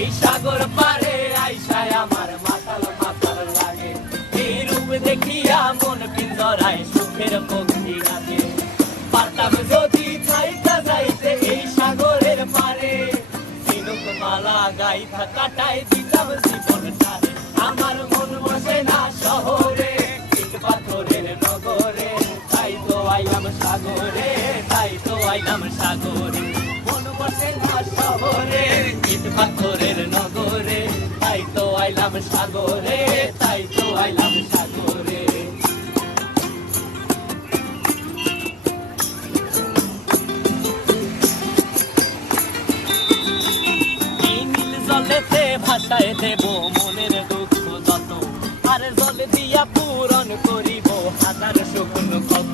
এই সাগর পারে আইসায় আমার মাতাল মাতাল লাগে। এই রূপ দেখিয়া মন পিঞ্জরায় সুখের পক্ষী নাচে। পারতাম যদি থাইকা যাইতে এই সাগরের পারে, ঝিনুক মালা গাইথা কাটায় দিতাম জীবনটারে। আমার মন বসে না শহরে, ইট পাথরের নগরে, তাই তো আইলাম সাগরে, তাই তো আইলাম সাগরে। মন বসে না শহরে, ইট পাথরের নগরে, তাই তো আইলাম সাগরে, তাই তো আইলাম সাগরে। এই নীল জলেতে ভাসায় দেব মনের দুঃখ যত, আর জল দিয়া পূরণ করিব হাজার শুকনো ক্ষত।